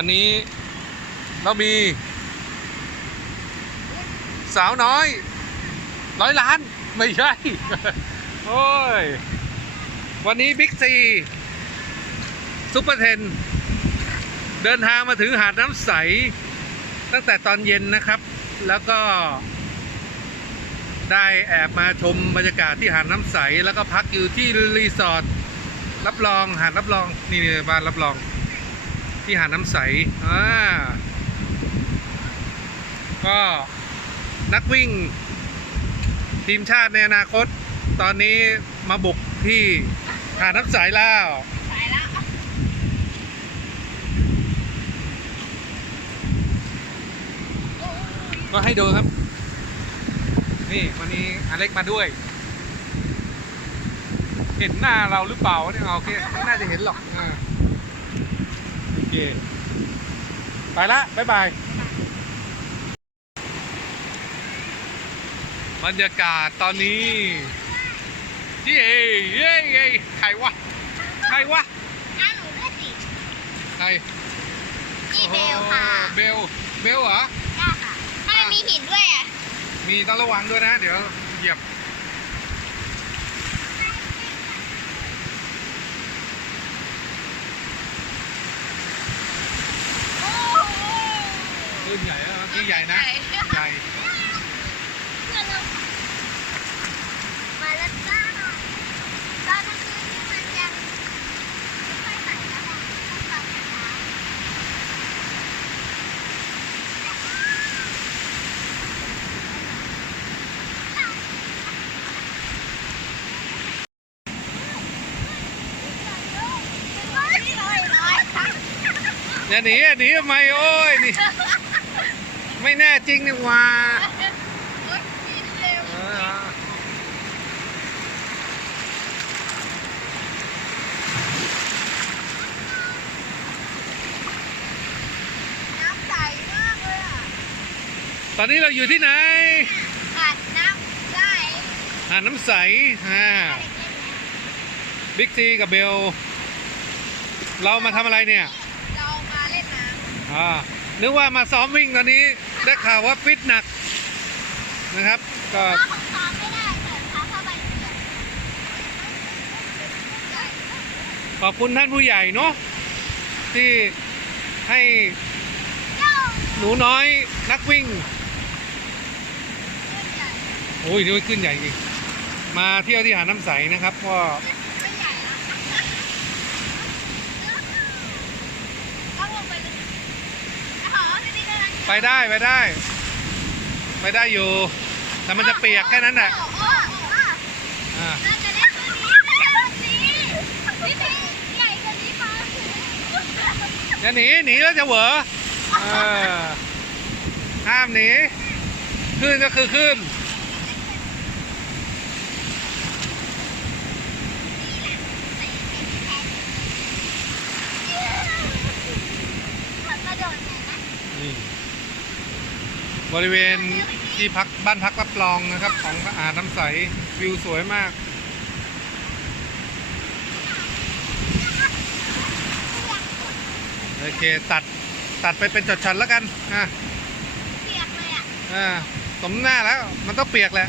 วันนี้เรามี สาวน้อย ร้อยล้าน ไม่ใช่ โอ้ย วันนี้บิ๊กซีซุปเปอร์เทน เดินทางมาถึงหาดน้ำใส ตั้งแต่ตอนเย็นนะครับ แล้วก็ ได้แอบมาชมบรรยากาศที่หาดน้ำใส แล้วก็พักอยู่ที่รีสอร์ทรับรองหาดรับรอง นี่นี่บ้านรับรอง ที่หาดน้ำใสอ่าก็นักวิ่ง ทีมชาติในอนาคต ตอนนี้มาบุกที่หาดน้ำใสแล้วไปแล้วก็ให้ดูครับ นี่วันนี้อเล็กมาด้วย เห็นหน้าเราหรือเปล่าเนี่ยโอเคไม่น่าจะเห็นหรอกอ่า เค ไปละ บ๊ายบาย บรรยากาศตอนนี้ เย้เย้เย้ใครวะ ใครวะอ้าวหนูด้วยสิใครนี่เบลค่ะโอ้โหเบล เบลเหรอ ได้ค่ะ ถ้ามันมีหินด้วยอะ มีต้องระวังด้วยนะ เดี๋ยวเหยียบ โอ้โห ขึ้นใหญ่แล้วเมื่อกี้ ไม่ค่อยใสเท่าไหร่ต้องแบบช้าอย่าหนีอย่าหนีทำไมโอ้ยนี่ไม่แน่จริงนี่หว่าเออน้ำใสมากเลยอะตอนนี้เราอยู่ที่ไหนขาดน้ำได้หาดน้ำใสอ่าบิ๊กซีกับเบล เรามาทำอะไรเนี่ย เรามาเล่นน้ำอ่านึกว่ามาซ้อมวิ่งตอนนี้ ได้ข่าวว่าฟิตหนักนะครับ ก็ขอบเปียกขอบคุณท่านผู้ใหญ่เนาะที่ให้หนูน้อยนักวิ่งโอ้ยนี่ขึ้นใหญ่จริงมาเที่ยวที่หาดน้ำใสนะครับก็ ไม่ใหญ่ละต้องลงไปเลยขอไม่ ได้เลยไปได้ไปได้ ไปได้อยู่ แต่มันจะเปียกแค่นั้นแหละโอ้โหอะอ่าน่าจะได้คืนนี้ได้คืนนี้นี่เป็นใหญ่กว่านี้มาอย่าหนีหนีแล้วจะเหวอเออห้ามหนีขึ้นก็คือขึ้น กระโดดไหนนะ นี่ บริเวณที่พักบ้านพักรับรองนะครับ ของอาหารน้ำใสวิวสวยมาก โอเค ตัดตัดไปเป็นช็อตๆแล้วกันอะเปียกเลยอะอ่าสมหน้าแล้ว มันต้องเปียกแหละ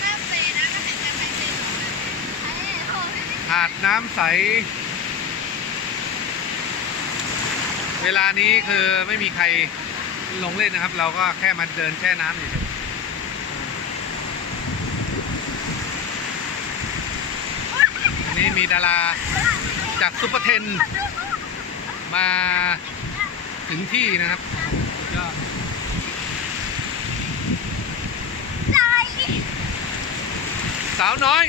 แม่เปย์นะก็เห็นแม่ไปเปย์ไอ้โหหาดน้ำใส เวลานี้คือไม่มีใครลงเล่นนะครับ เราก็แค่มาเดินแช่น้ำเฉยๆอันนี้มีดาราจากซุปเปอร์เทน มาถึงที่นะครับสุดยอดใจสาวน้อย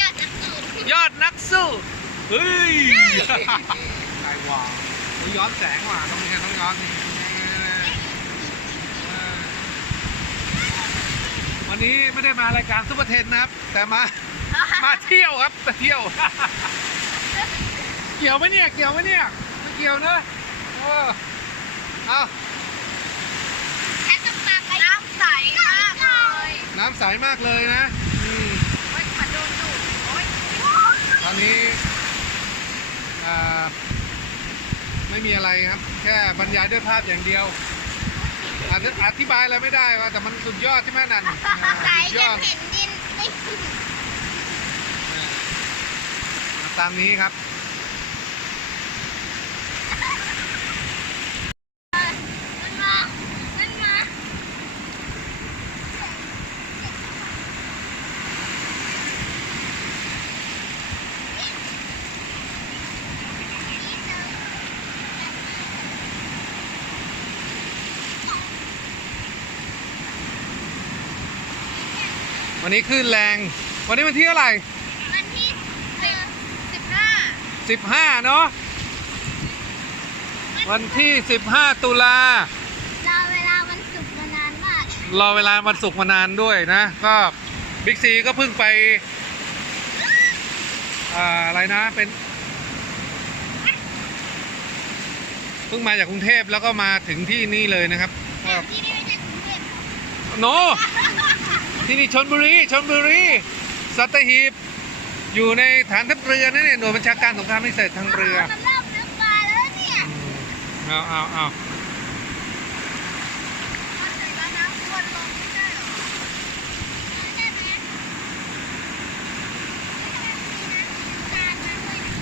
ยอดนักสูตรยอดนักสู้ เฮ้ยไอ้ว่า ต้องย้อนแสงว่ะต้องมีการต้องย้อนวันนี้ไม่ได้มารายการซุปเปอร์เทนนะครับ แต่มา มาเที่ยวครับมาเที่ยว เกี่ยวไหมเนี่ย เกี่ยวไหมเนี่ยไม่เกี่ยวเนอะเออเอาแค่ต้องตามไปน้ำใสมากเลยน้ำใสมากเลยนะอืมโอ้ยขวัญโดนดูดโอ้ยอนนี้อ่า ไม่มีอะไรครับ แค่บรรยายด้วยภาพอย่างเดียว อธิอธิบายอะไรไม่ได้ว่าแต่มันสุดยอดใช่ไหมนันอ่าสายสุดยจะอดเห็นดินไม่อ่าตามนี้ครับ มันมา มันมา วันนี้คลื่นแรง วันนี้วันที่เท่าไหร่ วันที่สิบสิบห้าสิบห้าเนาะ วันที่สิบห้าตุลารอเวลามันสุกมานานมากรอเวลาวันศุกร์มานานด้วยนะ ก็บิ๊กซีก็เพิ่งไปอ่าอะไรนะเป็นเพิ่งมาจากกรุงเทพแล้วก็มาถึงที่นี่เลยนะครับแต่ก็ที่นี่ไม่ใช่กรุงเทพโน ที่นี่ชนบุรีชนบุรีสัตหีบอยู่ในฐานทัพเรือนะเนี่ยหน่วยบัญชาการสงครามพิเศษทางเรือมันเริ่มลึกมาแล้วเนี่ยเอาเอาเอา มันถึงแล้วน้ำวนลงไม่ได้หรอได้ไหมการมาด้วยนะ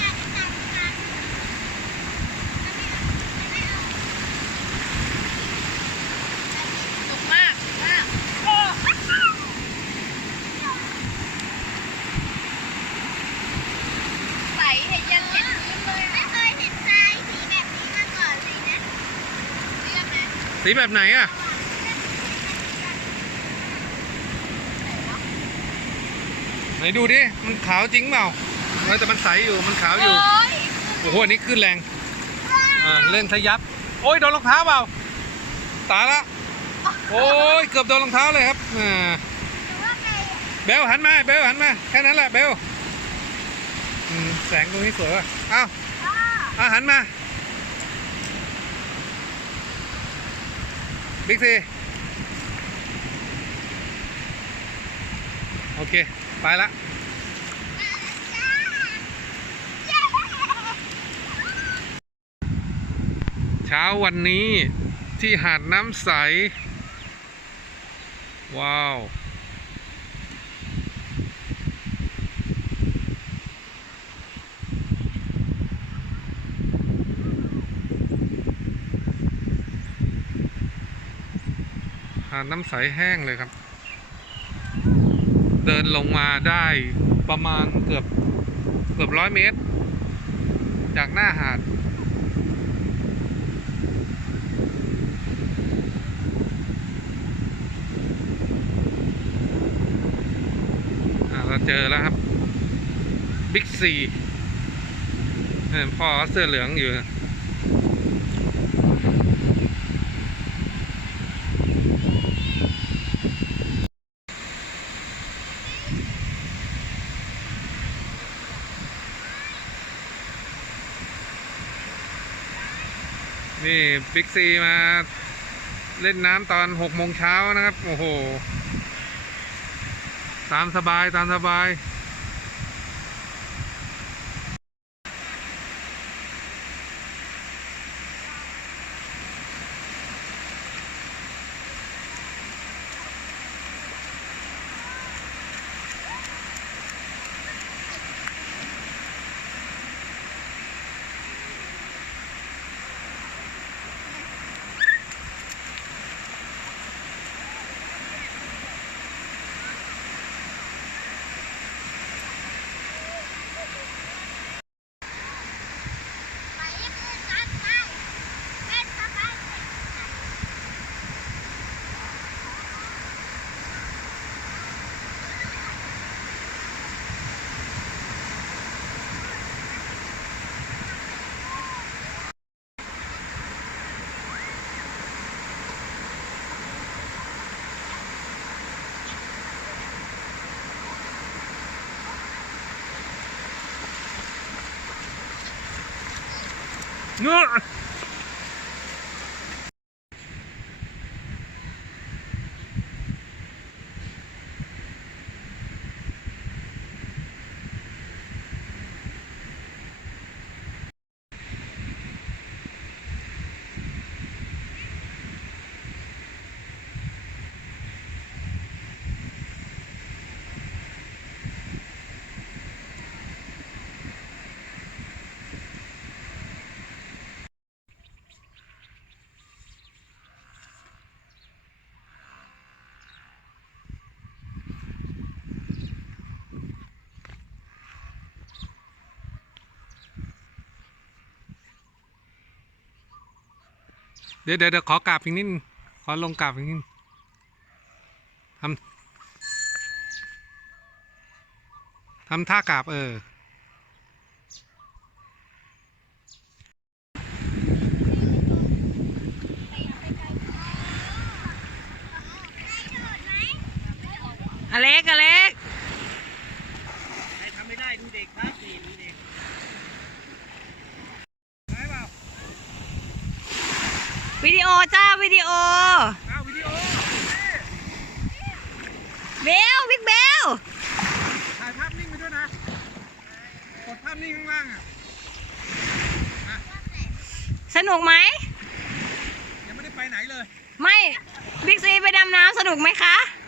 การการการไม่เอา สุกมากมาก โอ้ ใสเห็นยังเห็นพื้นเลย ไม่เคยเห็นทรายสีแบบนี้มาก่อนเลยนะ เรียกไหม สีแบบไหนอะ ไหนดูดิ มันขาวจริงเปล่าเออแต่มันใสอยู่ มันขาวอยู่โอ้ยโอ้โห อันนี้ขึ้นแรง อ่า เล่นทะยับ โอ้ย โดนรองเท้าเปล่า ตายละ โอ้ย เกือบโดนรองเท้าเลยครับ อ่าหรือว่าไงเบลหันมา เบลหันมา แค่นั้นแหละเบลอืมแสงตรงนี้สวยว่ะเอ้าพ่ออาหันมา บิ๊กซีโอเค ไปละเช้าวันนี้ที่หาดน้ำใส ว้าว น้ำใสแห้งเลยครับ เดินลงมาได้ประมาณเกือบเกือบร้อยเมตร จากหน้าหาด เราเจอแล้วครับ บิ๊กซีพ่อเสื้อเหลืองอยู่ นี่บิ๊กซีมาเล่นน้ำตอนหกโมงเช้านะครับ โอ้โห ตามสบายตามสบาย เดี๋ยวเดี๋ยวเดี๋ยวขอกราบอีกนิดนึงขอลงกราบอีกนิดนึงทำทำท่ากราบเอออเล็กอเล็ก ใครทำไม่ได้ดูเด็กครับนี่ดูเด็ก ได้เปล่า วิดีโอจ้าวิดีโออ้าววิดีโอเบลบิ๊กเบลถ่ายภาพนิ่งไปด้วยนะ กดภาพนิ่งข้างล่างอะ สนุกไหม ยังไม่ได้ไปไหนเลย ไม่ บิ๊กซีไปดำน้ำสนุกไหมคะส